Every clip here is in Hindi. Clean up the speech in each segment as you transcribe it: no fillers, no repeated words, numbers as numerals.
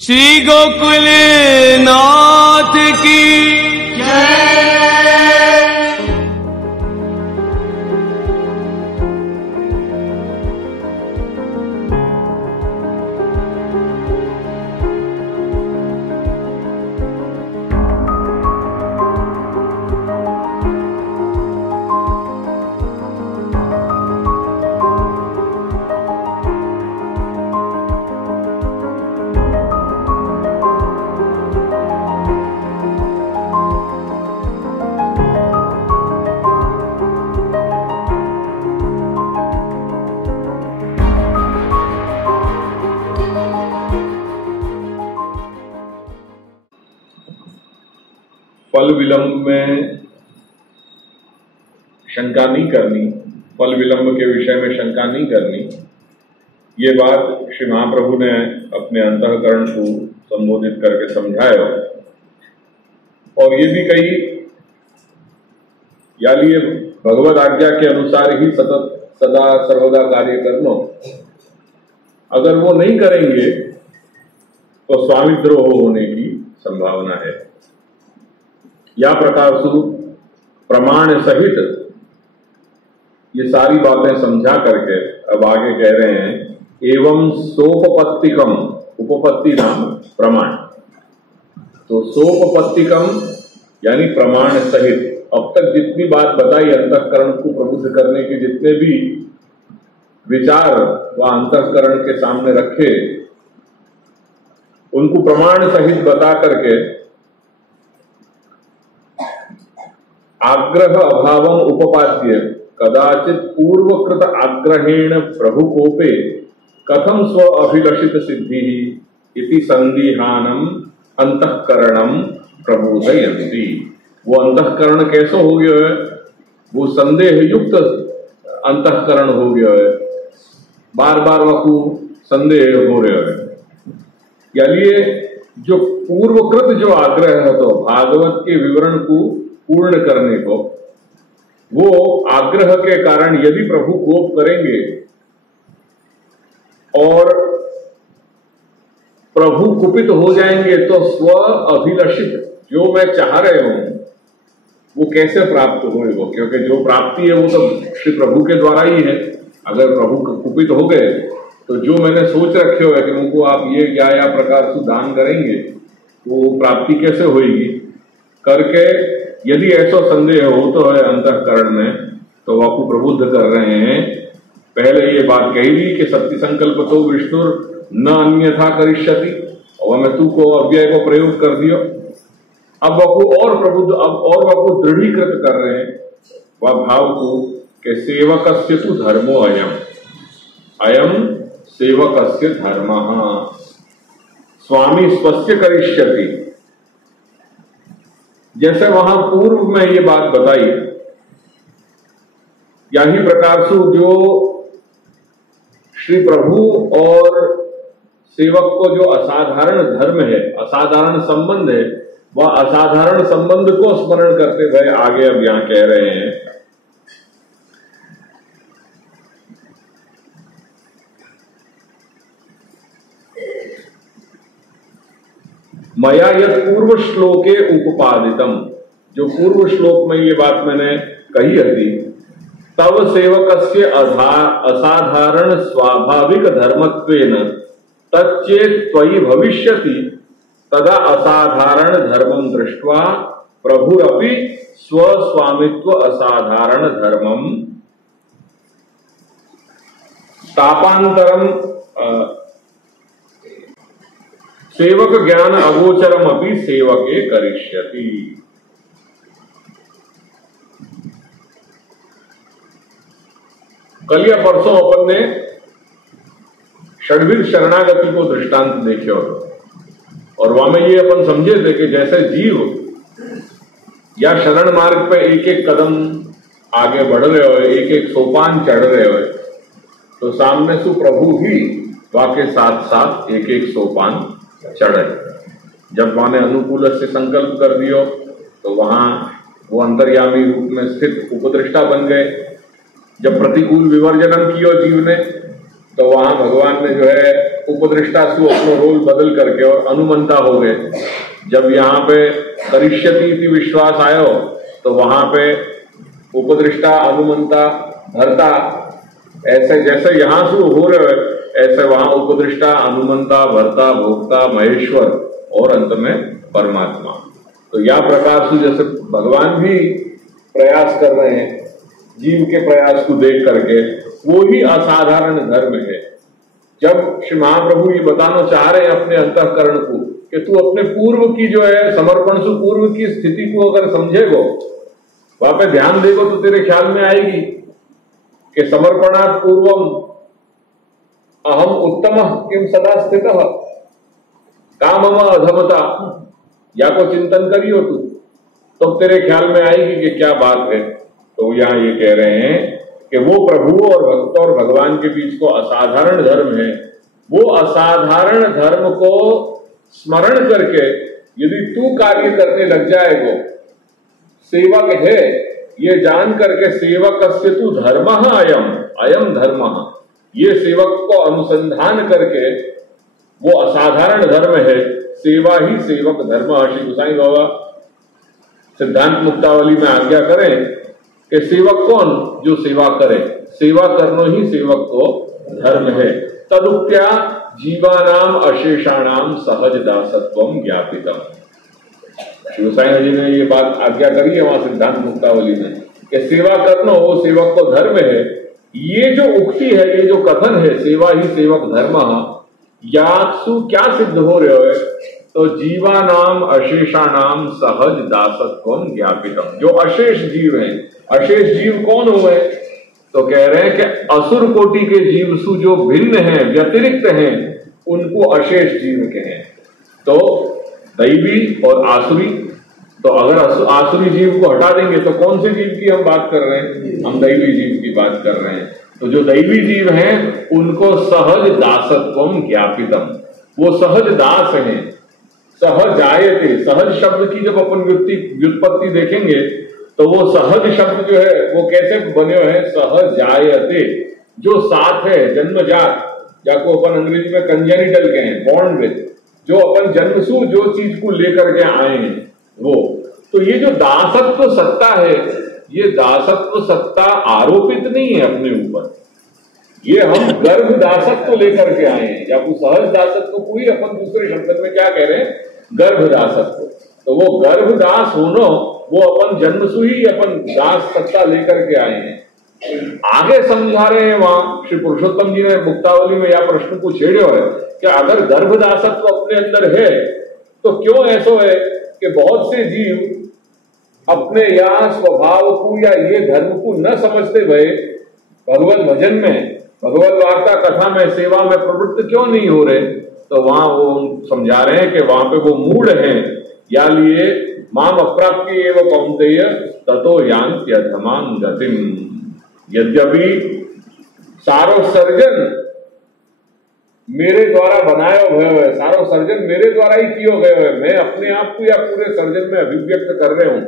श्री गोकुल नाथ की जय। फल विलंब में शंका नहीं करनी, फल विलंब के विषय में शंका नहीं करनी, ये बात श्री महाप्रभु ने अपने अंतःकरण को संबोधित करके समझाया। और ये भी कही, यानी ये भगवत आज्ञा के अनुसार ही सतत सदा सर्वदा कार्य करना। अगर वो नहीं करेंगे तो स्वामी द्रोह होने की संभावना है। या प्रकार से प्रमाण सहित ये सारी बातें समझा करके अब आगे कह रहे हैं, एवं सोपपत्तिकम, उपपत्ति नाम प्रमाण, तो सोपपत्तिकम यानी प्रमाण सहित। अब तक जितनी बात बताई अंतःकरण को प्रबुद्ध करने के जितने भी विचार व अंतःकरण के सामने रखे, उनको प्रमाण सहित बता करके आग्रह अभावम उपपाद्य कदाचित पूर्वकृत आग्रहेण प्रभुकोपे कथम स्व अभिलषित सिद्धि इति संदिहानम अंतःकरणम प्रबोधयन्ति। वो अंतःकरण कैसा हो गया है? वो संदेह युक्त अंतःकरण हो गया है, बार बार वकु संदेह हो रहे हैं। यानी जो पूर्वकृत जो आग्रह है तो भागवत के विवरण को पूर्ण करने को, वो आग्रह के कारण यदि प्रभु कोप करेंगे और प्रभु कुपित हो जाएंगे तो स्व अभिलषित जो मैं चाह रहे हूं वो कैसे प्राप्त होगा? क्योंकि जो प्राप्ति है वो तो श्री प्रभु के द्वारा ही है। अगर प्रभु कुपित हो गए तो जो मैंने सोच रखे हो है कि उनको आप ये या प्रकार से दान करेंगे तो वो प्राप्ति कैसे होगी करके यदि ऐसा संदेह हो तो है अंतःकरण में, तो वह को प्रबुद्ध कर रहे हैं। पहले ये बात कही थी कि सत्य संकल्प तो विष्णु न अन्यथा करिष्यति, और मैं तू को अव्यय को प्रयोग कर दियो। अब वह को और प्रबुद्ध, अब और वह को दृढ़ीकृत कर रहे हैं वह भाव को कि सेवकस्य तु धर्मो अयम, अयम सेवकस्य धर्मः स्वामी स्वस्य करिष्यति। जैसे वहां पूर्व में ये बात बताई, यही प्रकार से जो श्री प्रभु और सेवक को जो असाधारण धर्म है, असाधारण संबंध है, वह असाधारण संबंध को स्मरण करते हुए आगे अब यहां कह रहे हैं, मया यद पूर्व श्लोके उपपादितम, जो पूर्व श्लोक में ये बात मैंने कही थी, तव सेवकस्य असाधारण स्वाभाविक धर्मत्वेन तच्चेत त्वयि भविष्यति तदा असाधारण धर्मं दृष्ट्वा प्रभुरपि स्वस्वामित्व असाधारण धर्मं तापांतरम सेवक ज्ञान अगोचरम अपि सेवके करिष्यति। कल या परसों अपन ने षड्विध शरणागति को दृष्टांत देखे और वहां में ये अपन समझे थे कि जैसे जीव या शरण मार्ग पे एक एक कदम आगे बढ़ रहे हो, एक एक सोपान चढ़ रहे हो, तो सामने से प्रभु भी वाके साथ साथ एक एक सोपान चढ़े। जब माने अनुकूल से संकल्प कर दियो तो वहां वो अंतर्यामी रूप में स्थित उपदृष्टा बन गए। जब प्रतिकूल विवर्जनम कियो जीव ने तो वहां भगवान ने जो है उपदृष्टा सु अपना रोल बदल करके और अनुमंता हो गए। जब यहाँ पे करिष्यति इति विश्वास आयो तो वहां पे उपदृष्टा, अनुमंता, भर्ता, ऐसे जैसे यहां से हो रहे ऐसे वहां उपदृष्टा, अनुमंता, भर्ता, भोक्ता, महेश्वर और अंत में परमात्मा। तो या प्रकार से जैसे भगवान भी प्रयास कर रहे हैं जीव के प्रयास को देख करके, वो ही असाधारण धर्म है। जब श्री महाप्रभु ये बताना चाह रहे हैं अपने अंतःकरण को कि तू अपने पूर्व की जो है समर्पण से पूर्व की स्थिति को अगर समझेगो, वहां पे ध्यान देगो तो तेरे ख्याल में आएगी कि समर्पणात् पूर्वम अहम उत्तम किम सदा स्थित कामम अधमता, या को चिंतन करियो तू, तो तेरे ख्याल में आएगी कि क्या बात है। तो यहाँ ये कह रहे हैं कि वो प्रभु और भक्त और भगवान के बीच को असाधारण धर्म है। वो असाधारण धर्म को स्मरण करके यदि तू कार्य करने लग जाएगो, सेवक है ये जान करके सेवकस्य तु धर्मः अयम धर्मः, ये सेवक को अनुसंधान करके वो असाधारण धर्म है, सेवा ही सेवक धर्म। श्री गोसाई बाबा सिद्धांत मुक्तावली में आज्ञा करें कि सेवक कौन? जो सेवा करे, सेवा करना ही सेवक को धर्म है। तदुक्त्या जीवानाम अशेषाणाम सहज दासत्वम ज्ञापितम। श्री गोसाई जी ने ये बात आज्ञा करी है वहां सिद्धांत मुक्तावली में कि सेवा करना वो सेवक को धर्म है। ये जो उक्ति है, ये जो कथन है, सेवा ही सेवक धर्म, यासु क्या सिद्ध हो रहे हो? तो जीवानाम अशेषाणाम सहज दासत्वम ज्ञापितम। जो अशेष जीव हैं, अशेष जीव कौन हुए? तो कह रहे हैं कि असुर कोटि के जीव सु जो भिन्न हैं, व्यतिरिक्त हैं, उनको अशेष जीव कहें। तो दैवी और आसुरी, तो अगर आसुरी जीव को हटा देंगे तो कौन से जीव की हम बात कर रहे हैं? हम दैवी जीव की बात कर रहे हैं। तो जो दैवी जीव हैं उनको सहज दासत्वम ज्ञापितम, वो सहज दास हैं। सहज आयते, सहज शब्द की जब अपन व्युत्पत्ति देखेंगे तो वो सहज शब्द जो है वो कैसे बने हुए हैं? सहज जायते, जो साथ है, जन्मजात, जाको अपन अंग्रेजी में कंजेनिटल कहें, बॉर्न विद, जो अपन जन्मसु जो चीज को लेकर के आए हैं वो। तो ये जो दासत्व सत्ता है, ये दासत्व सत्ता आरोपित नहीं है अपने ऊपर, ये हम गर्भ दासत्व लेकर के आए हैं। या सहज दासत्व को ही अपन दूसरे शब्द में क्या कह रहे हैं? गर्भ दासत्व। तो वो गर्भदास होनो वो अपन जन्मसु ही अपन दास सत्ता लेकर के आए हैं। आगे समझा रहे हैं वहां श्री पुरुषोत्तम जी ने मुक्तावली में यह प्रश्न को छेड़ो है कि अगर गर्भदासत्व अपने अंदर है तो क्यों ऐसा है कि बहुत से जीव अपने या स्वभाव को या ये धर्म को न समझते भय भगवत भजन में, भगवत वार्ता कथा में, सेवा में प्रवृत्त क्यों नहीं हो रहे? तो वहां वो समझा रहे हैं कि वहां पे वो मूढ़ हैं, या लिए माम अप्राप्य एवं कौन्तेय ततो यान्त्यधमां गतिम। यद्यपि सारो सर्जन मेरे द्वारा बनाया हुआ है, सारो सर्जन मेरे द्वारा ही किया गया है, मैं अपने आप को या पूरे सर्जन में अभिव्यक्त कर रहे हूं।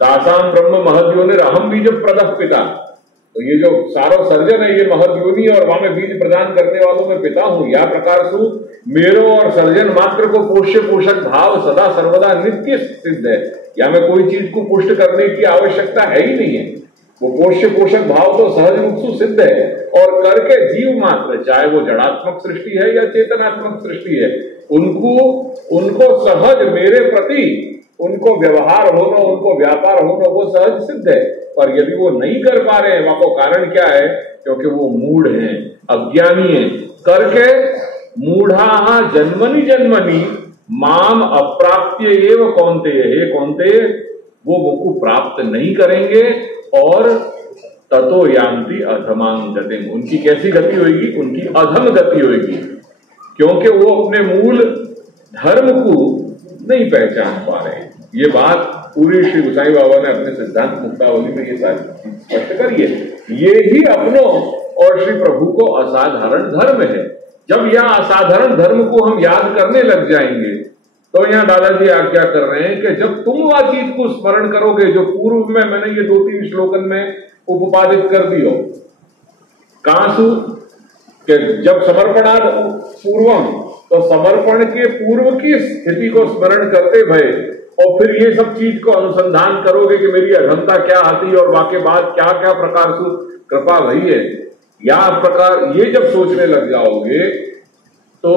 तासाम ब्रह्म महद्योनिर अहम बीज प्रदः पिता। तो ये जो सारो सर्जन है ये महद्योनि और वहां में बीज प्रदान करने वालों में पिता हूं। या प्रकार से मेरो और सर्जन मात्र को पोष्य पोषक भाव सदा सर्वदा नित्य सिद्ध है। या में कोई चीज को पुष्ट करने की आवश्यकता है ही नहीं है, वो पोष्य पोषक भाव तो सहज रूप से सिद्ध है। और करके जीव मात्र, चाहे वो जड़ात्मक सृष्टि है या चेतनात्मक सृष्टि है, उनको सहज मेरे प्रति उनको व्यवहार होना, उनको व्यापार होना वो सहज सिद्ध है। और यदि वो नहीं कर पा रहे हैं, वहां को कारण क्या है? क्योंकि वो मूढ़ हैं, अज्ञानी हैं। करके मूढ़ा जन्मनि जन्मनि माम अप्राप्य एव कौन्तेय, हे कौन्तेय वो मुझको प्राप्त नहीं करेंगे और ततो यान्ति अधमां गतिम, उनकी कैसी गति होगी? उनकी अधम गति होगी, क्योंकि वो अपने मूल धर्म को नहीं पहचान पा रहे। ये बात पूरी श्री गोसाई बाबा ने अपने सिद्धांत मुक्तावली में ये सारी स्पष्ट करी है। ये ही अपनों और श्री प्रभु को असाधारण धर्म है। जब यह असाधारण धर्म को हम याद करने लग जाएंगे तो यहाँ दादाजी आज्ञा कर रहे हैं कि जब तुम वह चीज को स्मरण करोगे जो पूर्व में मैंने ये 2-3 श्लोकन में उपपादित कर दियो, कांसु कि जब समर्पणाद पूर्वम, तो समर्पण के पूर्व की स्थिति को स्मरण करते भय और फिर ये सब चीज को अनुसंधान करोगे कि मेरी अधमता क्या आती और वाके बाद क्या क्या प्रकार से कृपा भई है, या प्रकार ये जब सोचने लग जाओगे तो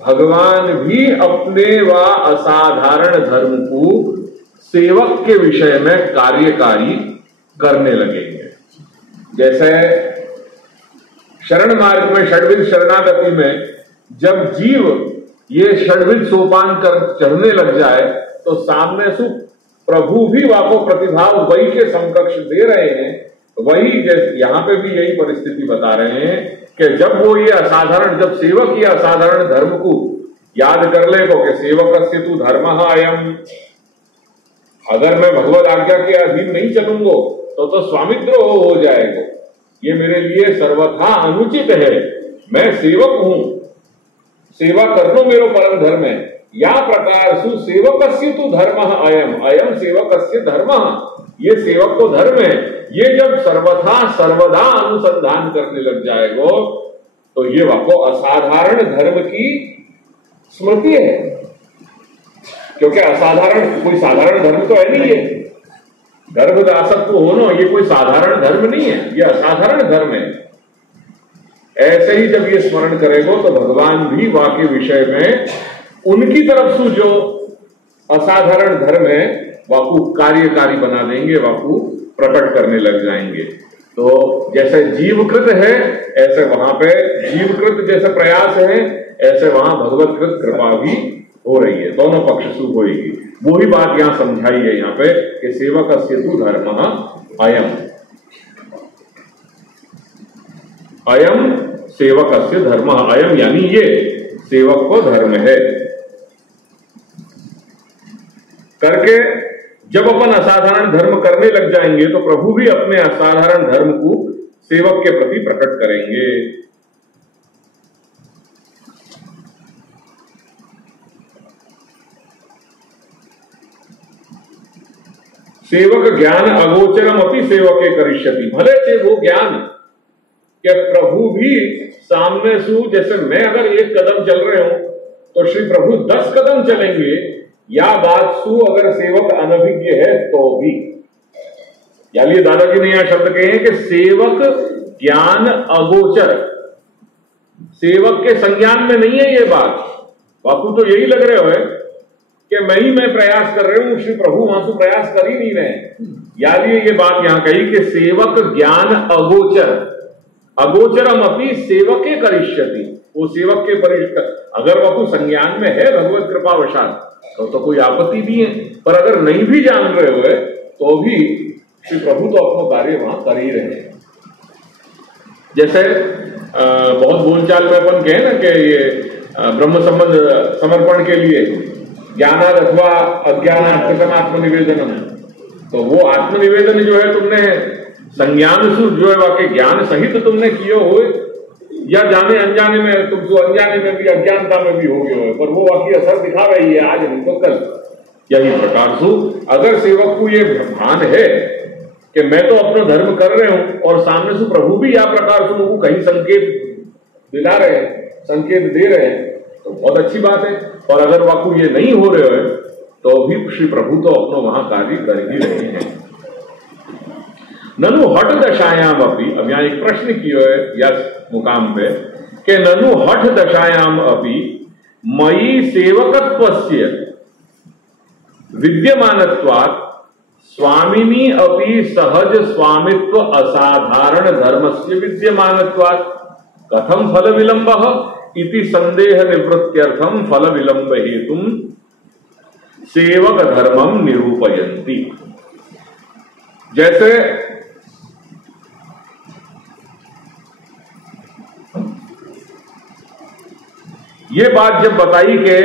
भगवान भी अपने व असाधारण धर्म को सेवक के विषय में कार्यकारी करने लगेंगे। जैसे शरण मार्ग में षड्विध शरणागति में जब जीव ये षड्विध सोपान कर चढ़ने लग जाए तो सामने से प्रभु भी वाको प्रतिभाव वही के समकक्ष दे रहे हैं। वही जैसे यहां पे भी यही परिस्थिति बता रहे हैं कि जब वो ये असाधारण, जब सेवक ये असाधारण धर्म को याद कर ले कि सेवक से तू धर्म अयम, अगर मैं भगवत आज्ञा के अधीन नहीं चलूंगा तो स्वामित्व हो जाएगा, ये मेरे लिए सर्वथा अनुचित है, मैं सेवक हूं, सेवा करनो मेरो परम धर्म है। या प्रकार सु सेवकस्य तु धर्म अयम, अयम सेवकस्य धर्म, ये सेवक को धर्म है। ये जब सर्वथा सर्वदा अनुसंधान करने लग जाएगा तो ये वाको असाधारण धर्म की स्मृति है, क्योंकि असाधारण कोई साधारण धर्म तो है नहीं है। गर्भदासत्व होना ये कोई साधारण धर्म नहीं है, ये असाधारण धर्म है। ऐसे ही जब ये स्मरण करेगो तो भगवान भी वाके विषय में उनकी तरफ से जो असाधारण धर्म है वाकु कार्यकारी बना देंगे, वाकु प्रकट करने लग जाएंगे। तो जैसे जीवकृत है ऐसे वहां पे जीवकृत जैसे प्रयास है, ऐसे वहां भगवतकृत कृपा भी हो रही है, दोनों पक्ष से होगी। वही बात यहां समझाई है यहाँ पे कि सेवक सेतु धर्म अयम, अयम सेवक से धर्म अयम, यानी ये सेवक को धर्म है करके जब अपन असाधारण धर्म करने लग जाएंगे तो प्रभु भी अपने असाधारण धर्म को सेवक के प्रति प्रकट करेंगे। सेवक ज्ञान अगोचरम अपनी सेवके करिष्यति, भले से वो ज्ञान कि प्रभु भी सामने से, जैसे मैं अगर एक कदम चल रहे हूं तो श्री प्रभु 10 कदम चलेंगे, या बात सु अगर सेवक अनभिज्ञ है तो भी। यानी दादाजी ने यहां शब्द कहे हैं कि सेवक ज्ञान अगोचर, सेवक के संज्ञान में नहीं है ये बात। बापू तो यही लग रहे हो कि मैं प्रयास कर रहे हूं, श्री प्रभु वहां से प्रयास कर ही नहीं रहे। यानी ये बात यहां कही कि सेवक ज्ञान अगोचर, अगोचरम अपनी सेवके करिष्यति, वो सेवक के परिष्कृत अगर वह संज्ञान में है भगवत कृपावशात तो कोई आपत्ति नहीं है, पर अगर नहीं भी जान रहे हुए तो भी श्री प्रभु तो अपना कार्य वहां कर ही रहे हैं। जैसे बहुत बोलचाल में अपन कहें ना कि ये ब्रह्म संबंध समर्पण के लिए ज्ञानाद अथवा अज्ञान आत्मनिवेदन, तो वो आत्मनिवेदन जो है तुमने संज्ञान से जो है वाके ज्ञान सहित तुमने किए हो, या जाने अनजाने में तुम जो अनजाने में भी अज्ञानता में भी हो गए हो, पर वो वाकई असर दिखा रही है आज नहीं तो कल। यही प्रकार से अगर सेवक को ये भान है कि मैं तो अपना धर्म कर रहे हूं और सामने से प्रभु भी या प्रकार से उनको कहीं संकेत दिला रहे हैं, संकेत दे रहे हैं, तो बहुत अच्छी बात है। और अगर वाकु ये नहीं हो रहे हो तो भी श्री प्रभु तो अपना वहां कार्य कर ही रहे हैं। ननु हठ दशायाम अपनी, अब यहां एक प्रश्न किया है या मुकाम पे कि ननु हठ दशायाम अपनी मयि सेवकत्वस्य विद्यमानत्वात् स्वामिनी अपि सहज स्वामित्व असाधारण धर्मस्य विद्यमानत्वात् कथम फल विलंबः इति संदेह निवृत्त्यर्थम फल विलंब हेतुम सेवक धर्मम निरूपयन्ति। जैसे ये बात जब बताई कि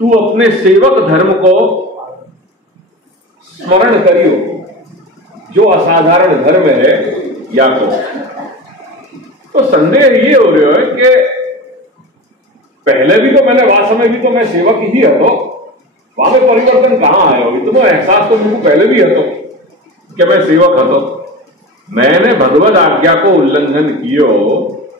तू अपने सेवक धर्म को स्मरण करियो जो असाधारण धर्म है, या तो संदेह ये हो रहा है कि पहले भी तो मैंने वास्तव में भी तो मैं सेवक ही हतो, वहां में परिवर्तन कहां आया हो? इतना एहसास तो मुझे पहले भी हतो कि मैं सेवक हतो। मैंने भगवत आज्ञा को उल्लंघन कियो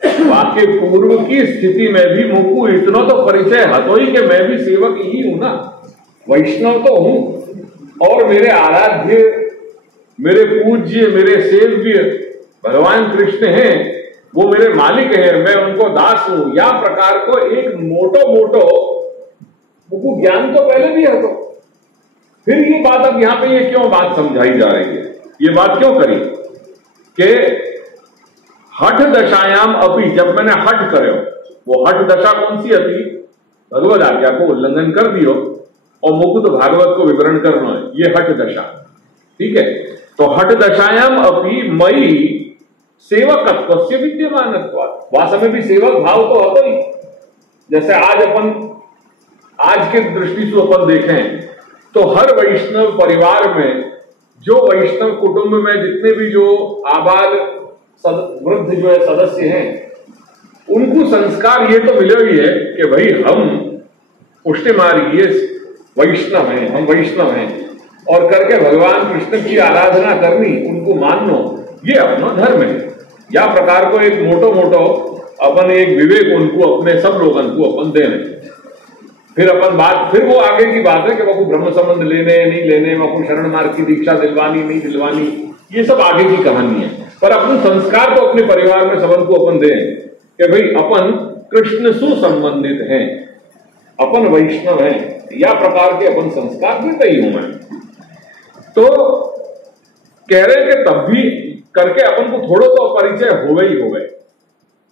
वाके पूर्व की स्थिति में भी मुझको इतना तो परिचय हतो ही कि मैं भी सेवक ही हूं ना, वैष्णव तो हूं। और मेरे आराध्य, मेरे पूज्य, मेरे सेव्य भगवान कृष्ण हैं, वो मेरे मालिक हैं, मैं उनको दास हूं। या प्रकार को एक मोटो मोटो मुझको ज्ञान तो पहले भी है। तो फिर ये बात अब यहां पे ये क्यों बात समझाई जा रही है, ये बात क्यों करी कि हठ दशायाम अपि, जब मैंने हठ करो, वो हठ दशा कौन सी थी, भगवद आज्ञा को उल्लंघन कर दियो और मुकुट भागवत को विवरण करना है, ये हठ दशा। ठीक है, तो हठ दशायाम अपि मई सेवकत्व से विद्यमान, वास्तव में भी सेवक भाव तो होता ही। जैसे आज के दृष्टि से अपन देखें तो हर वैष्णव परिवार में, जो वैष्णव कुटुंब में जितने भी जो आबाल वृद्ध जो है सदस्य हैं, उनको संस्कार ये तो मिले ही है कि भाई हम पुष्टि मार्ग ये वैष्णव हैं, हम वैष्णव हैं, और करके भगवान कृष्ण की आराधना करनी, उनको मानना, ये अपना धर्म है। या प्रकार को एक मोटो मोटो अपन एक विवेक उनको अपने सब लोगों को अपन देने। फिर अपन बात, फिर वो आगे की बात है कि वो ब्रह्म संबंध लेने नहीं लेने, वो शरण मार्ग की दीक्षा दिलवानी नहीं दिलवानी, ये सब आगे की कहानी है। पर अपन संस्कार तो अपने परिवार में सबन को अपन दें कि भाई अपन कृष्ण सुसंबंधित हैं, अपन वैष्णव हैं, या प्रकार के अपन संस्कार देते ही हूं मैं। तो कह रहे कि तब भी करके अपन को थोड़ा तो परिचय होवे ही होवे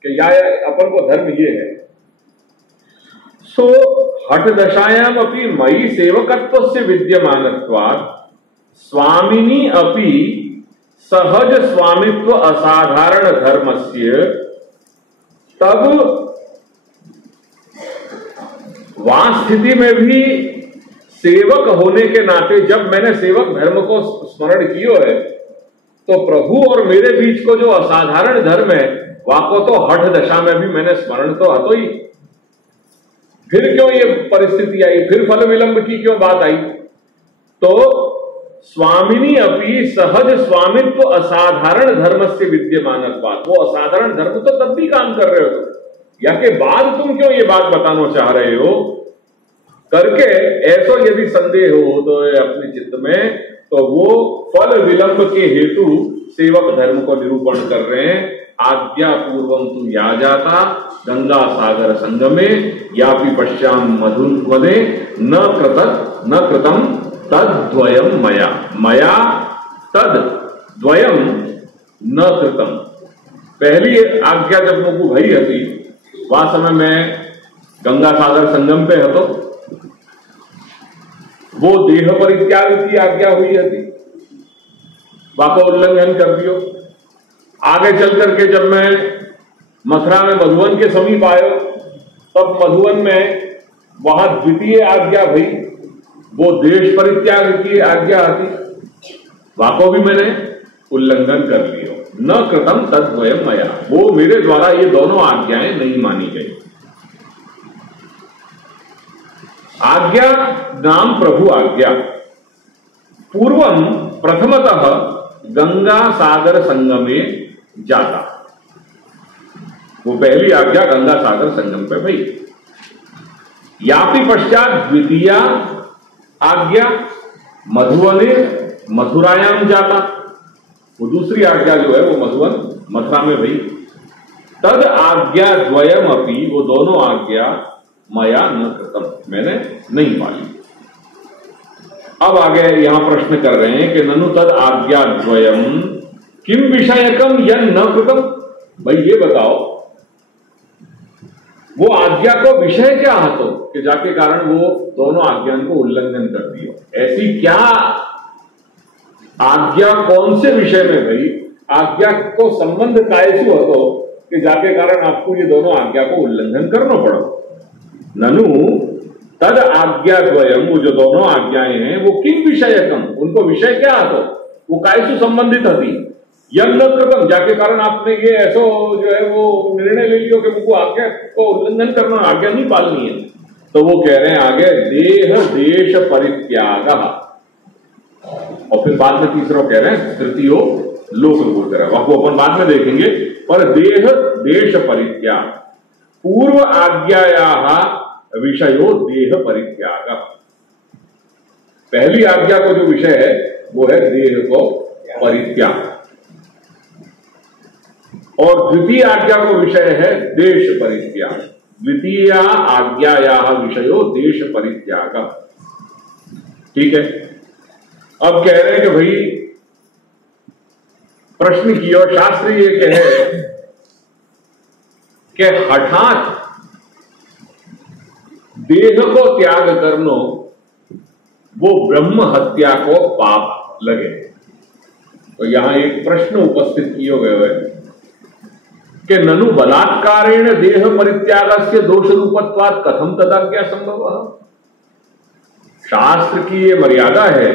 कि या अपन को धर्म ये है। सो हठ दशायाम अपि मयि सेवकत्व से विद्यमानत्वात् स्वामिनी अपि सहज स्वामित्व असाधारण धर्मस्य, तब वहां स्थिति में भी सेवक होने के नाते जब मैंने सेवक धर्म को स्मरण किया है, तो प्रभु और मेरे बीच को जो असाधारण धर्म है, वाको तो हठ दशा में भी मैंने स्मरण तो हतो ही। फिर क्यों ये परिस्थिति आई, फिर फल विलंब की क्यों बात आई? तो स्वामिनी अपि सहज स्वामित्व असाधारण धर्म से विद्यमानत्वात्, वो असाधारण धर्म तो तब भी काम कर रहे हो तुम, या के बाद तुम क्यों ये बात बताना चाह रहे हो करके ऐसा यदि संदेह हो तो अपने चित्त में, तो वो फल विलंब के हेतु सेवक धर्म को निरूपण कर रहे हैं। आज्ञा पूर्वम तू या जाता गंगा सागर संगमे यापि पश्चाम मधुमदे न कृतम तद्द्वयम मया, मया तद द्वयम न कृतम। पहली आज्ञा जब मुझको भई हती, वह समय में गंगा सागर संगम पे हतो, वो देह परित्याग की आज्ञा हुई थी, वाका उल्लंघन कर दियो। आगे चल करके जब मैं मथुरा में मधुवन के समीप आयो, तब मधुवन में वहां द्वितीय आज्ञा भई, वो देश परित्याग की आज्ञा थी, वाको भी मैंने उल्लंघन कर लियो। न कृतम तद्वयम मया, वो मेरे द्वारा ये दोनों आज्ञाएं नहीं मानी गई। आज्ञा नाम प्रभु आज्ञा पूर्वम प्रथमतः गंगा सागर संगमे जाता, वो पहली आज्ञा गंगा सागर संगम पे भई। यापि पश्चात द्वितीय आज्ञा मधुवने मथुरायाम जाता, वो दूसरी आज्ञा जो है वो मधुवन मथुरा में भई। तद आज्ञा द्वयम अपि, वो दोनों आज्ञा मया न कृतम, मैंने नहीं पाली। अब आगे यहां प्रश्न कर रहे हैं कि ननु तद आज्ञा द्वयम किम विषयकम यन न कृतम। भाई ये बताओ, वो आज्ञा को विषय क्या हतो कि जाके कारण वो दोनों आज्ञा को उल्लंघन कर दियो। ऐसी क्या आज्ञा कौन से विषय में भाई, आज्ञा को संबंध कायसु हतो कि जाके कारण आपको ये दोनों आज्ञा को उल्लंघन करना पड़ा। ननु तद आज्ञा द्वयम, वो जो दोनों आज्ञाएं हैं वो किम विषयकम, उनको विषय क्या हतो, वो कायसु संबंधित हती। यन न कृतम, जाके कारण आपने ये ऐसा जो है वो निर्णय ले लियो कि मुझको आज्ञा को उल्लंघन करना, आज्ञा नहीं पालनी है। तो वो कह रहे हैं आगे देह देश परित्याग, और फिर बाद में तीसरा कह रहे हैं तृतीयो लोक गोचर है, वह अपन बाद में देखेंगे। पर देह देश परित्याग, पूर्व आज्ञाया विषयो देह परित्याग। पहली आज्ञा को जो विषय है वो है देह को परित्याग, और द्वितीय आज्ञा को विषय है देश परित्याग। द्वितीय आज्ञाया विषयो देश परित्याग। ठीक है, अब कह रहे हैं कि भाई प्रश्न की और शास्त्र ये कहे कि हठात देह को त्याग करनो वो ब्रह्म हत्या को पाप लगे। तो यहां एक प्रश्न उपस्थित किए गए है कि ननु बलात्कारेण देह परित्यागस्य दोष रूपत्वात् कथम तदाज्ञा संभव। शास्त्र की ये मर्यादा है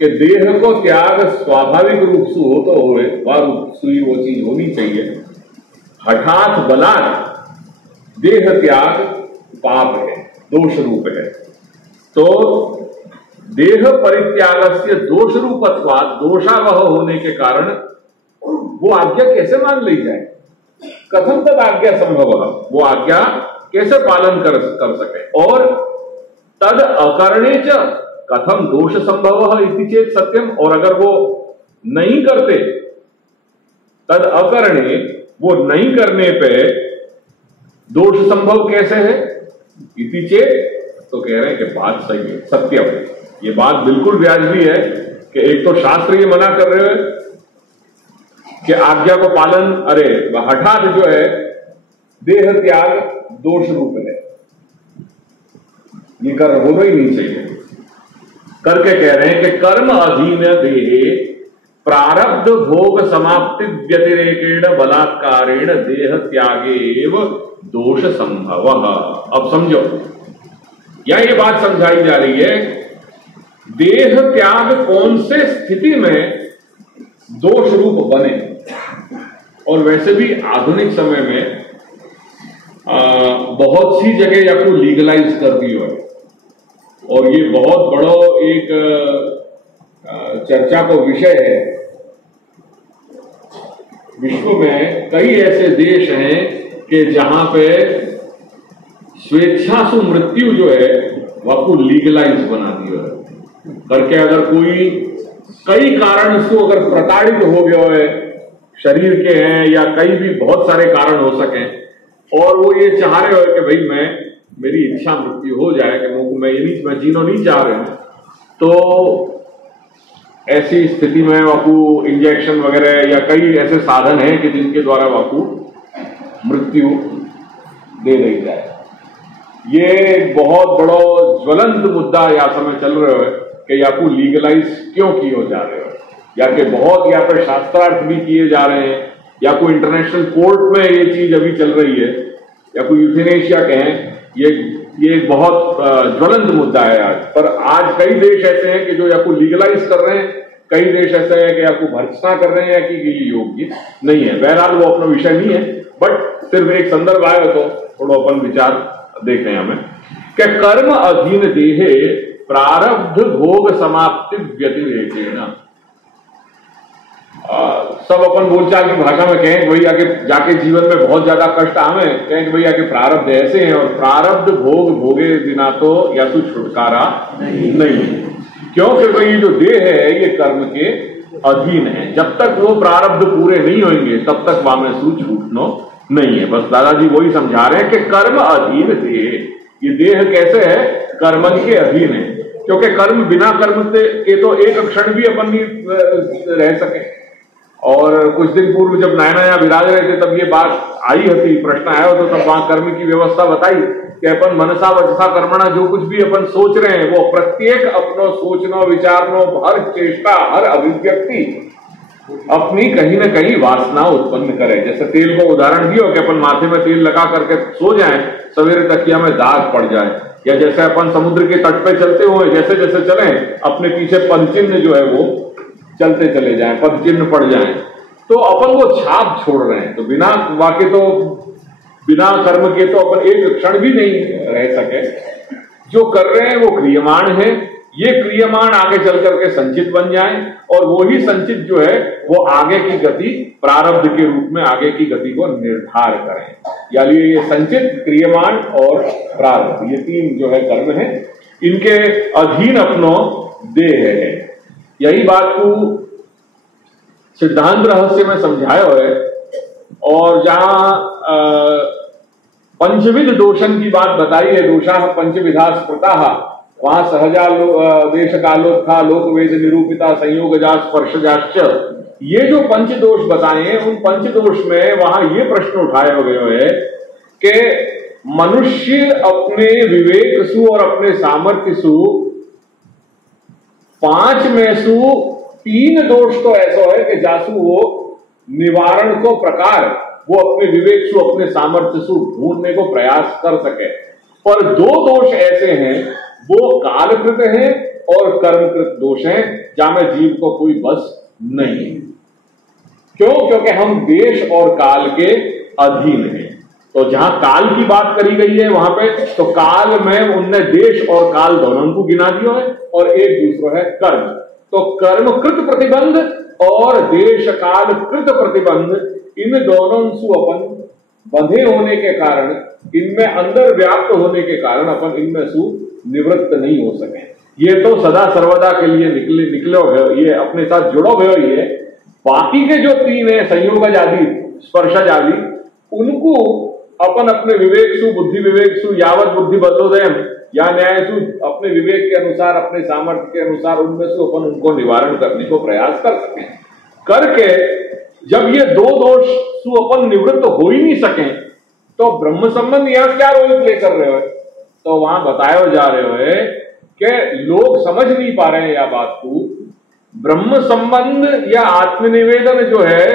कि देह को त्याग स्वाभाविक रूप से हो तो होए, वो चीज होनी चाहिए। हठात बलात् देह त्याग पाप है, दोष रूप है। तो देह परित्यागस्य दोष रूपत्वात्, दोषावह होने के कारण वो आज्ञा कैसे मान ली जाए। कथम तद आज्ञा संभव, वो आज्ञा कैसे पालन कर सके। और तद अकरणे च कथम दोष संभव इति चेत सत्यम, और अगर वो नहीं करते तद अकरणे, वो नहीं करने पे दोष संभव कैसे है इति चेत। तो कह रहे हैं कि बात सही है, सत्यम, ये बात बिल्कुल वाजिबी है कि एक तो शास्त्र ये मना कर रहे हैं कि आज्ञा को पालन, अरे हठात जो है देह त्याग दोष रूप है, ये कर होना ही नहीं चाहिए। करके कह रहे हैं कि कर्म अधीन देहे प्रारब्ध भोग समाप्ति व्यतिरेकेण बलात्कारेण देह त्यागे एव दोष संभव। अब समझो, यहां ये बात समझाई जा रही है, देह त्याग कौन से स्थिति में दोष रूप बने। और वैसे भी आधुनिक समय में बहुत सी जगह या को लीगलाइज कर दी है, और ये बहुत बड़ो एक चर्चा का विषय है। विश्व में कई ऐसे देश हैं कि जहां पे स्वेच्छा से मृत्यु जो है वह को लीगलाइज बना दिया है करके। अगर कोई कई कारण से अगर प्रताड़ित हो गया है, शरीर के हैं या कई भी बहुत सारे कारण हो सके, और वो ये चाह रहे हो कि भाई मेरी इच्छा मृत्यु हो जाए, कि मैं जीना नहीं चाह रहे हूं, तो ऐसी स्थिति में वाकू इंजेक्शन वगैरह या कई ऐसे साधन हैं कि जिनके द्वारा वाकू मृत्यु दे दी जाए। ये बहुत बड़ा ज्वलंत मुद्दा या समय चल रहा है कि या को लीगलाइज क्यों किए जा रहे हो, या कि बहुत या फिर शास्त्रार्थ भी किए जा रहे हैं, या कोई इंटरनेशनल कोर्ट में ये चीज अभी चल रही है, या कोई यूथेनेशिया कहें। ये बहुत ज्वलंत मुद्दा है आज। पर आज कई देश ऐसे हैं कि जो या को लीगलाइज कर रहे हैं, कई देश ऐसे हैं कि या को भर्त्सना कर रहे हैं कि ये योग्य नहीं है। बहरहाल वो अपना विषय नहीं है, बट सिर्फ एक संदर्भ आया तो थोड़ा अपन विचार देखें हमें कि कर्म अधीन देहे प्रारब्ध भोग समाप्ति व्यतिरेकेण। सब अपन बोलचाल की भाषा में कहें भैया के जाके जीवन में बहुत ज्यादा कष्ट आवे, कहें भैया के प्रारब्ध ऐसे हैं, और प्रारब्ध भोग भोगे बिना तो या तो छुटकारा नहीं। क्योंकि भाई जो देह है ये कर्म के अधीन है, जब तक वो प्रारब्ध पूरे नहीं होंगे तब तक वहां में सू छूटनो नहीं है। बस दादाजी वही समझा रहे हैं कि कर्म अधीन देह, ये देह कैसे है, कर्मन के अधीन है। क्योंकि कर्म बिना कर्म के तो एक क्षण भी अपन नहीं रह सके। और कुछ दिन पूर्व जब नया विराज रहे थे तब ये बात आई होती, प्रश्न आया होता, तब वहां कर्म की व्यवस्था बताई कि अपन मनसा वचसा कर्मणा, जो कुछ भी अपन सोच रहे हैं वो प्रत्येक अपनो सोचनो विचारनो हर चेष्टा हर अभिव्यक्ति अपनी कहीं ना कहीं वासना उत्पन्न करे। जैसे तेल को उदाहरण दियो कि अपन माथे में तेल लगा करके सो जाएं, सवेरे तकिया में दाग पड़ जाए, या जैसे अपन समुद्र के तट पे चलते हुए जैसे जैसे चले अपने पीछे पदचिन्ह जो है वो चलते चले जाएं, पदचिन्ह पड़ जाएं, तो अपन वो छाप छोड़ रहे हैं। तो बिना वाके तो बिना कर्म के तो अपन एक क्षण भी नहीं रह सके। जो कर रहे हैं वो क्रियमाण है, ये क्रियमाण आगे चल करके संचित बन जाए और वही संचित जो है वो आगे की गति प्रारब्ध के रूप में आगे की गति को निर्धार करें। यानी ये संचित, क्रियमाण और प्रारब्ध, ये तीन जो है कर्म है, इनके अधीन अपनो देह है। यही बात को सिद्धांत रहस्य में समझाया है। और जहां पंचविध दोषन की बात बताई है, दोषा पंचविधा स्मृता, वहां सहजा देश कालोत्था लोक वेद निरूपिता संयोगजा स्पर्शजाश्च, ये जो पंच दोष बताए हैं उन पंच दोष में वहां ये प्रश्न उठाया गया है कि मनुष्य अपने विवेक सु और अपने सामर्थ्य सु पांच में सु तीन दोष तो ऐसा है कि जासु वो निवारण को प्रकार वो अपने विवेक सु अपने सामर्थ्य सु ढूंढने को प्रयास कर सके, पर दो दोष ऐसे हैं वो कालकृत है और कर्मकृत दोष है जहां में जीव को कोई बस नहीं है। क्यों? क्योंकि हम देश और काल के अधीन हैं। तो जहां काल की बात करी गई है वहां पे तो काल में उनने देश और काल दोनों को गिना दिया है और एक दूसरा है कर्म। तो कर्मकृत प्रतिबंध और देश काल कृत प्रतिबंध, इन दोनों से अपन बंधे होने के कारण, इनमें अंदर व्याप्त होने के कारण अपन इनमें से निवृत्त नहीं हो सके। ये तो सदा सर्वदा के लिए निकले हुए, ये अपने साथ जुड़ो हुए ही है। बाकी के जो तीन है संयोग आदि स्पर्शज आदि, उनको अपन अपने विवेक सु बुद्धि विवेक सु यावत बुद्धि बदलोदय या न्याय सु अपने विवेक के अनुसार अपने सामर्थ्य के अनुसार उनमें से अपन उनको निवारण करने को प्रयास कर सके। करके जब ये दो दोष सु अपन निवृत्त हो ही नहीं सके तो ब्रह्म संबंध यहां क्या रोल प्ले कर रहे हो? तो वहां बताया जा रहे है कि लोग समझ नहीं पा रहे हैं या बात को। ब्रह्म संबंध या आत्मनिवेदन जो है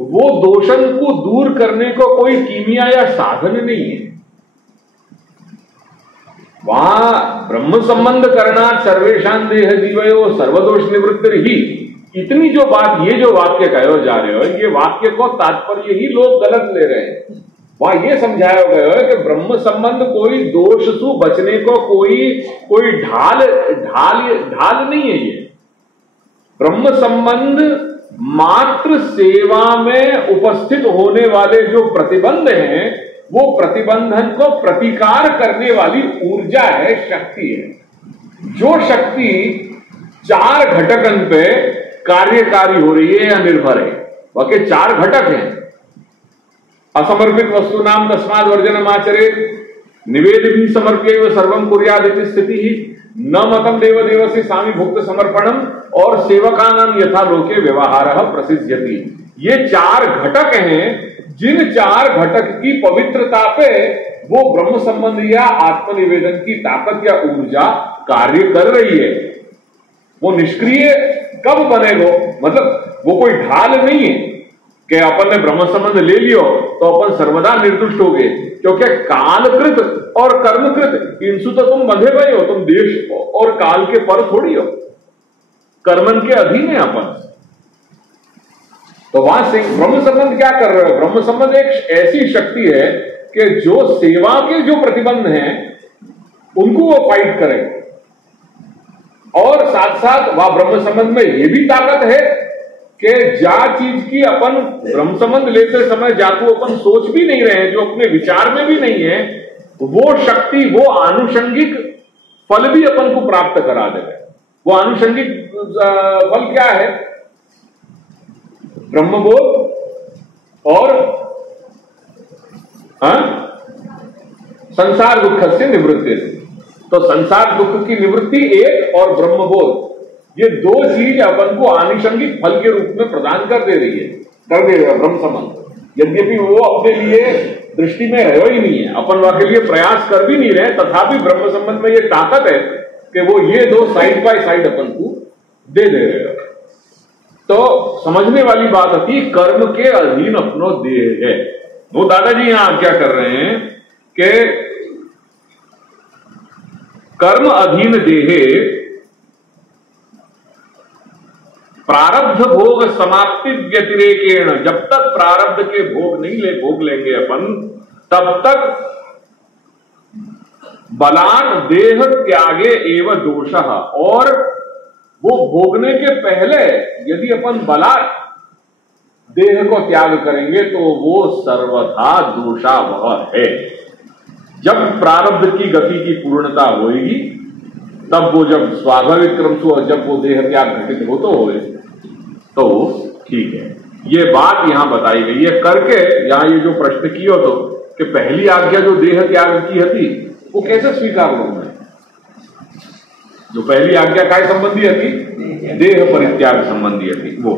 वो दोषन को दूर करने को कोई कीमिया या साधन नहीं है। वहां ब्रह्म संबंध करना सर्वेशान देह जीवयो सर्वदोष निवृत्ति ही, इतनी जो बात, ये जो वाक्य कहे जा रहे हो, ये वाक्य को तात्पर्य ही लोग गलत ले रहे हैं। वहां ये समझाया गया है कि ब्रह्म संबंध कोई दोष से बचने को कोई ढाल नहीं है। ये ब्रह्म संबंध मात्र सेवा में उपस्थित होने वाले जो प्रतिबंध हैं वो प्रतिबंधन को प्रतिकार करने वाली ऊर्जा है, शक्ति है। जो शक्ति चार घटकन पे कार्यकारी हो रही है या निर्भर है, बाकी चार घटक हैं। असमर्पित वस्तु नाम तस्माद वर्जनम आचरेत, निवेद भी समर्प्य सर्वम कुर्याद इति स्थिति ही, न मतम देव देवस्य स्वामी भुक्त समर्पणम और सेवकानाम यथा लोके व्यवहारः प्रसिद्ध्यति। ये चार घटक हैं, जिन चार घटक की पवित्रता पे वो ब्रह्म संबंध या आत्मनिवेदन की ताकत या ऊर्जा कार्य कर रही है। वो निष्क्रिय कब बनेगा? मतलब वो कोई ढाल नहीं है कि अपन ने ब्रह्म संबंध ले लियो तो अपन सर्वदा निर्दुष्ट हो गए, क्योंकि कालकृत और कर्मकृत इनसु तो तुम बंधे गए हो, तुम देश और काल के पर थोड़ी हो, कर्मन के अधीन है अपन। तो वहां से ब्रह्म संबंध क्या कर रहे हो? ब्रह्म संबंध एक ऐसी शक्ति है कि जो सेवा के जो प्रतिबंध हैं उनको वो फाइट करेगा, और साथ साथ वह ब्रह्म संबंध में ये भी ताकत है कि जा चीज की अपन ब्रह्म संबंध लेते समय जाको अपन सोच भी नहीं रहे हैं, जो अपने विचार में भी नहीं है, वो शक्ति, वो आनुषंगिक फल भी अपन को प्राप्त करा देगा। वो आनुषंगिक फल क्या है? ब्रह्मबोध और संसार दुख से निवृत्ति। तो संसार दुख की निवृत्ति एक और ब्रह्मबोध, ये दो चीज अपन को आनुषंगिक फल के रूप में प्रदान कर दे रही है, कर दे रहा ब्रह्म संबंध। यद्यपि वो अपने लिए दृष्टि में रहो ही नहीं है, अपन वहां के लिए प्रयास कर भी नहीं रहे, तथापि ब्रह्म संबंध में ये ताकत है कि वो ये दो साइड बाय साइड अपन को दे रहे हो। तो समझने वाली बात होती, कर्म के अधीन अपनो देह है। वो दादाजी यहां क्या कर रहे हैं कि कर्म अधीन देहे प्रारब्ध भोग समाप्ति व्यतिरेकेण, जब तक प्रारब्ध के भोग लेंगे अपन, तब तक बलात् देह त्यागे एव दोषः, और वो भोगने के पहले यदि अपन बलात् देह को त्याग करेंगे तो वो सर्वथा दोषावह है। जब प्रारब्ध की गति की पूर्णता होगी तब वो जब स्वाभाविक क्रम से जब वो देह त्याग घटित हो तो होए तो ठीक है। ये बात यहां बताई गई है करके। यहां ये जो प्रश्न किया तो कि पहली आज्ञा जो देह त्याग की थी वो कैसे स्वीकार लूं मैं? जो पहली आज्ञा काय संबंधी थी? देह परित्याग संबंधी थी। वो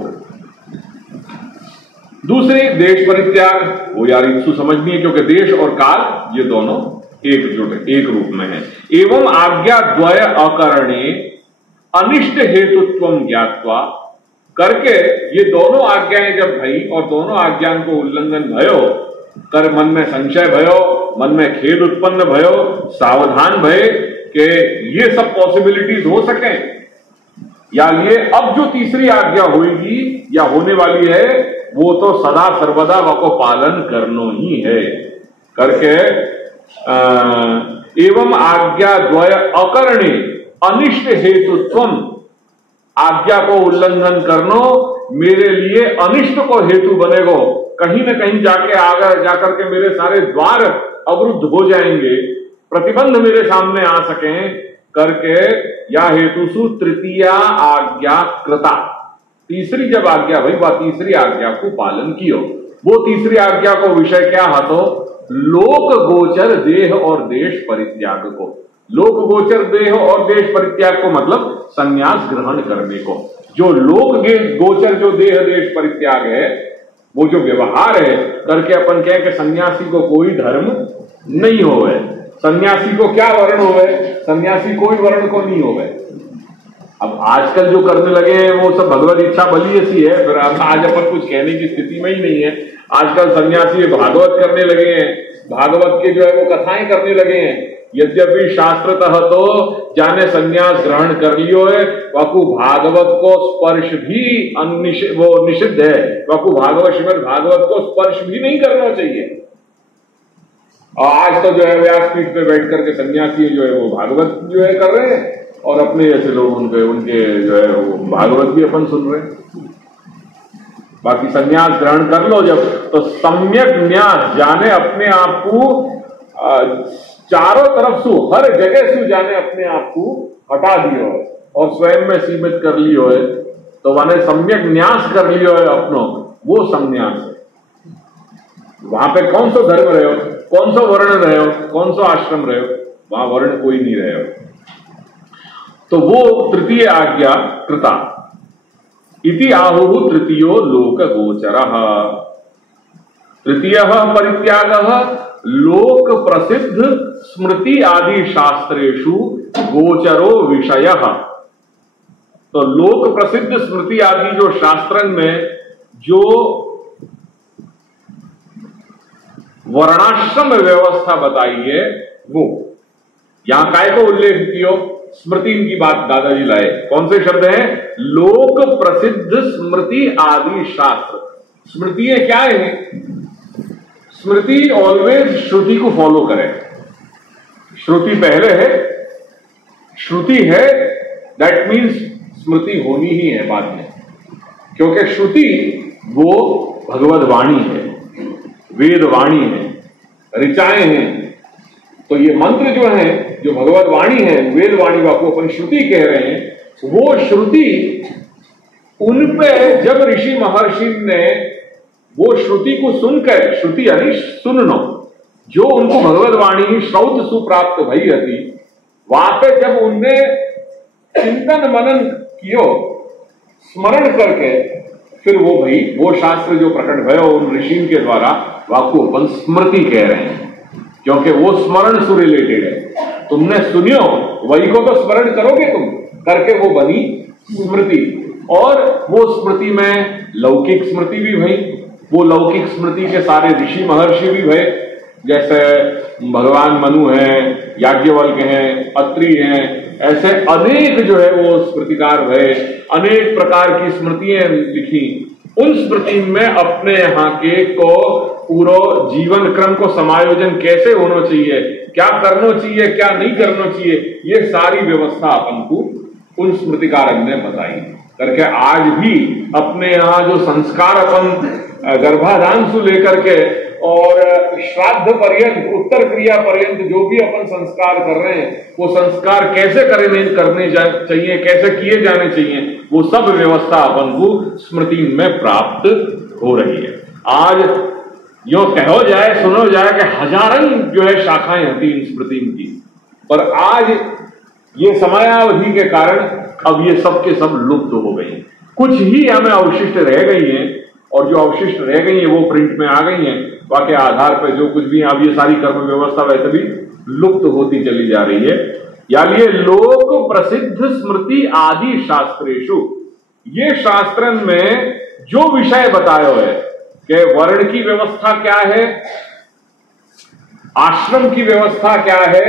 दूसरी देश परित्याग, वो यार इच्छु समझनी है क्योंकि देश और काल ये दोनों एकजुट एक रूप में है। एवं आज्ञा द्वय अकरणे अनिष्ट हेतुत्वम ज्ञात्वा, करके ये दोनों आज्ञाएं जब भई और दोनों आज्ञाओं को उल्लंघन भयो कर मन में संशय भयो, मन में खेद उत्पन्न भयो, सावधान भय कि ये सब पॉसिबिलिटीज हो सके या ये अब जो तीसरी आज्ञा होगी या होने वाली है वो तो सदा सर्वदा वको पालन करनो ही है करके एवं आज्ञा द्वय अकरणे अनिष्ट हेतुत्वम, आज्ञा को उल्लंघन करनो मेरे लिए अनिष्ट को हेतु बनेगो, कहीं न कहीं जाके आगे जाकर के मेरे सारे द्वार अवरुद्ध हो जाएंगे, प्रतिबंध मेरे सामने आ सके करके या हेतुसु तृतीया आज्ञा कृता, तीसरी जब आज्ञा भाई वह तीसरी आज्ञा को पालन कियो। वो तीसरी आज्ञा को विषय क्या है तो लोक गोचर देह और देश परित्याग को, लोक गोचर देह और देश परित्याग को मतलब संन्यास ग्रहण करने को। जो लोक गोचर जो देह देश परित्याग है वो जो व्यवहार है करके अपन कहें कि सन्यासी को कोई धर्म नहीं होवे, सन्यासी को क्या वर्ण होवे, सन्यासी कोई वर्ण को नहीं होवे। अब आजकल जो करने लगे हैं वो सब भगवत इच्छा बली ऐसी है, फिर आज अपन कुछ कहने की स्थिति में ही नहीं है। आजकल सन्यासी भागवत करने लगे हैं, भागवत के जो है वो कथाएं करने लगे हैं, यद्यपि शास्त्रतः तो जाने सन्यास ग्रहण कर लियो है, वाकु भागवत को स्पर्श भी वो निषिद्ध है, वाकु भागवत श्रीमद् भागवत को स्पर्श भी नहीं करना चाहिए। और आज तो जो है व्यासपीठ पे बैठ करके सन्यासी जो है वो भागवत जो है कर रहे हैं और अपने जैसे लोग उनके जो है वो भागवत भी अपन सुन रहे हैं। बाकी सन्यास ग्रहण कर लो जब तो सम्यक न्यास जाने अपने आप को चारों तरफ से हर जगह से जाने अपने आप को हटा दियो और स्वयं में सीमित कर लियो है तो माने सम्यक न्यास कर लियो है अपनो, वो संन्यास है। वहां पे कौन सा धर्म रहे हो, कौन सा वर्ण रहे हो, कौन सा आश्रम रहे हो, वहां वर्ण कोई नहीं रहे हो। तो वो तृतीय आज्ञा कृता इति आहुः तृतीयो लोक गोचरः। तृतीयः परित्यागः लोक प्रसिद्ध स्मृति आदि शास्त्रेषु गोचरो विषयः। तो लोक प्रसिद्ध स्मृति आदि जो शास्त्रन में जो वर्णाश्रम व्यवस्था बताई है वो यहां काय को उल्लेख किया, स्मृति की बात दादाजी लाए। कौन से शब्द हैं? लोक प्रसिद्ध स्मृति आदि शास्त्र। स्मृति क्या है? स्मृति ऑलवेज श्रुति को फॉलो करे। श्रुति पहले है, श्रुति है, दैट मीन्स स्मृति होनी ही है बाद में, क्योंकि श्रुति वो भगवद वाणी है, वेद वाणी है, ऋचाएं हैं। तो ये मंत्र जो है जो भगवत वाणी है, वेद वाणी को अपन श्रुति कह रहे हैं, वो श्रुति उन पे जब ऋषि महर्षि ने वो श्रुति को सुनकर, श्रुति यानी सुननो, जो उनको भगवत वाणी श्रौत सुप्राप्त भई थी, वहां पे जब उनने चिंतन मनन कियो, स्मरण करके फिर वो भाई वो शास्त्र जो प्रकट भयो उन ऋषि के द्वारा वाको अपन स्मृति कह रहे हैं, क्योंकि वो स्मरण से रिलेटेड है। तुमने सुनियो वही को तो स्मरण करोगे तुम, करके वो बनी स्मृति। और वो स्मृति में लौकिक स्मृति भी भई, वो लौकिक स्मृति के सारे ऋषि महर्षि भी भय, जैसे भगवान मनु हैं, याज्ञवल्क्य हैं, अत्रि हैं, ऐसे अनेक जो है वो स्मृतिकार भय, अनेक प्रकार की स्मृतियां लिखी। उन स्मृति में अपने यहाँ के को पूरा जीवन क्रम को समायोजन कैसे होना चाहिए, क्या करना चाहिए, क्या नहीं करना चाहिए, ये सारी व्यवस्था अपन को उन स्मृतिकारक ने बताई करके आज भी अपने यहाँ जो संस्कार अपन गर्भाधान से लेकर के और श्राद्ध पर्यंत, उत्तर क्रिया पर्यंत जो भी अपन संस्कार कर रहे हैं, वो संस्कार कैसे करने चाहिए, कैसे किए जाने चाहिए, वो सब व्यवस्था अपन को स्मृति में प्राप्त हो रही है। आज यो कहो जाए, सुनो जाए कि हजारों जो है शाखाएं होती इन स्मृति की, पर आज ये समयावधि के कारण अब ये सब के सब लुप्त हो गई। कुछ ही हमें अवशिष्ट रह गई हैं, और जो अवशिष्ट रह गई है वो प्रिंट में आ गई हैं। वाके आधार पर जो कुछ भी अब ये सारी कर्म व्यवस्था वैसे भी लुप्त होती चली जा रही है। या लिए लोक प्रसिद्ध स्मृति आदि शास्त्रेषु, ये शास्त्रन में जो विषय बताए हुए कि वर्ण की व्यवस्था क्या है, आश्रम की व्यवस्था क्या है,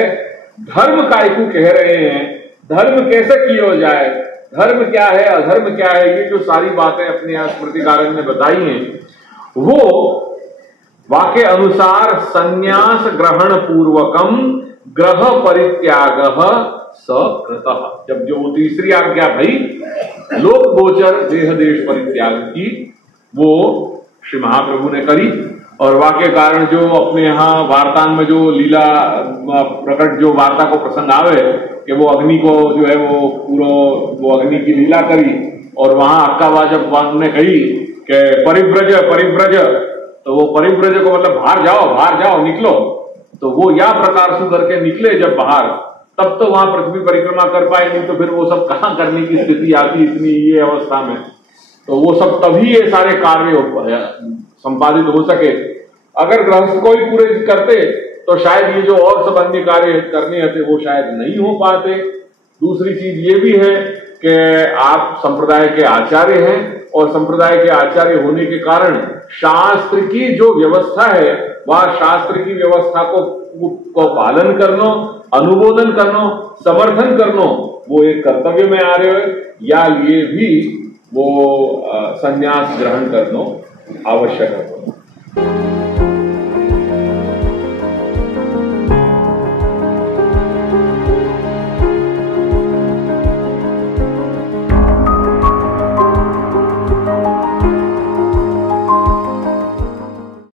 धर्म काय को कह रहे हैं, धर्म कैसे किया जाए, धर्म क्या है, अधर्म क्या है, ये जो सारी बातें अपने यहाँ स्मृतिकारक ने बताई हैं, वो वाक्य अनुसार संन्यास ग्रहण पूर्वकम ग्रह परित्याग सकृतः। जब जो तीसरी आज्ञा भाई लोक गोचर देह देश परित्याग की, वो श्री महाप्रभु ने करी। और वाक्य कारण जो अपने यहाँ वार्तान में जो लीला प्रकट जो वार्ता को प्रसंग आवे कि वो अग्नि को जो है वो पूरा वो अग्नि की लीला करी, और वहां अक्का जब उन्होंने कही कि परिव्रज परिव्रज, तो वो परिव्रज को मतलब बाहर जाओ निकलो, तो वो या प्रकार से करके निकले जब बाहर, तब तो वहां पृथ्वी परिक्रमा कर पाए, नहीं तो फिर वो सब कहां करने की स्थिति आती इतनी ये अवस्था में। तो वो सब तभी ये सारे कार्य संपादित हो सके। अगर गृहस्थ को ही पूरे करते तो शायद ये जो और सब अन्य कार्य करने होते वो शायद नहीं हो पाते। दूसरी चीज ये भी है कि आप संप्रदाय के आचार्य हैं, और संप्रदाय के आचार्य होने के कारण शास्त्र की जो व्यवस्था है वह शास्त्र की व्यवस्था को पालन करना, अनुमोदन करना, समर्थन करना, वो एक कर्तव्य में आ रहे हो, या ये भी वो संन्यास ग्रहण करना आवश्यक है।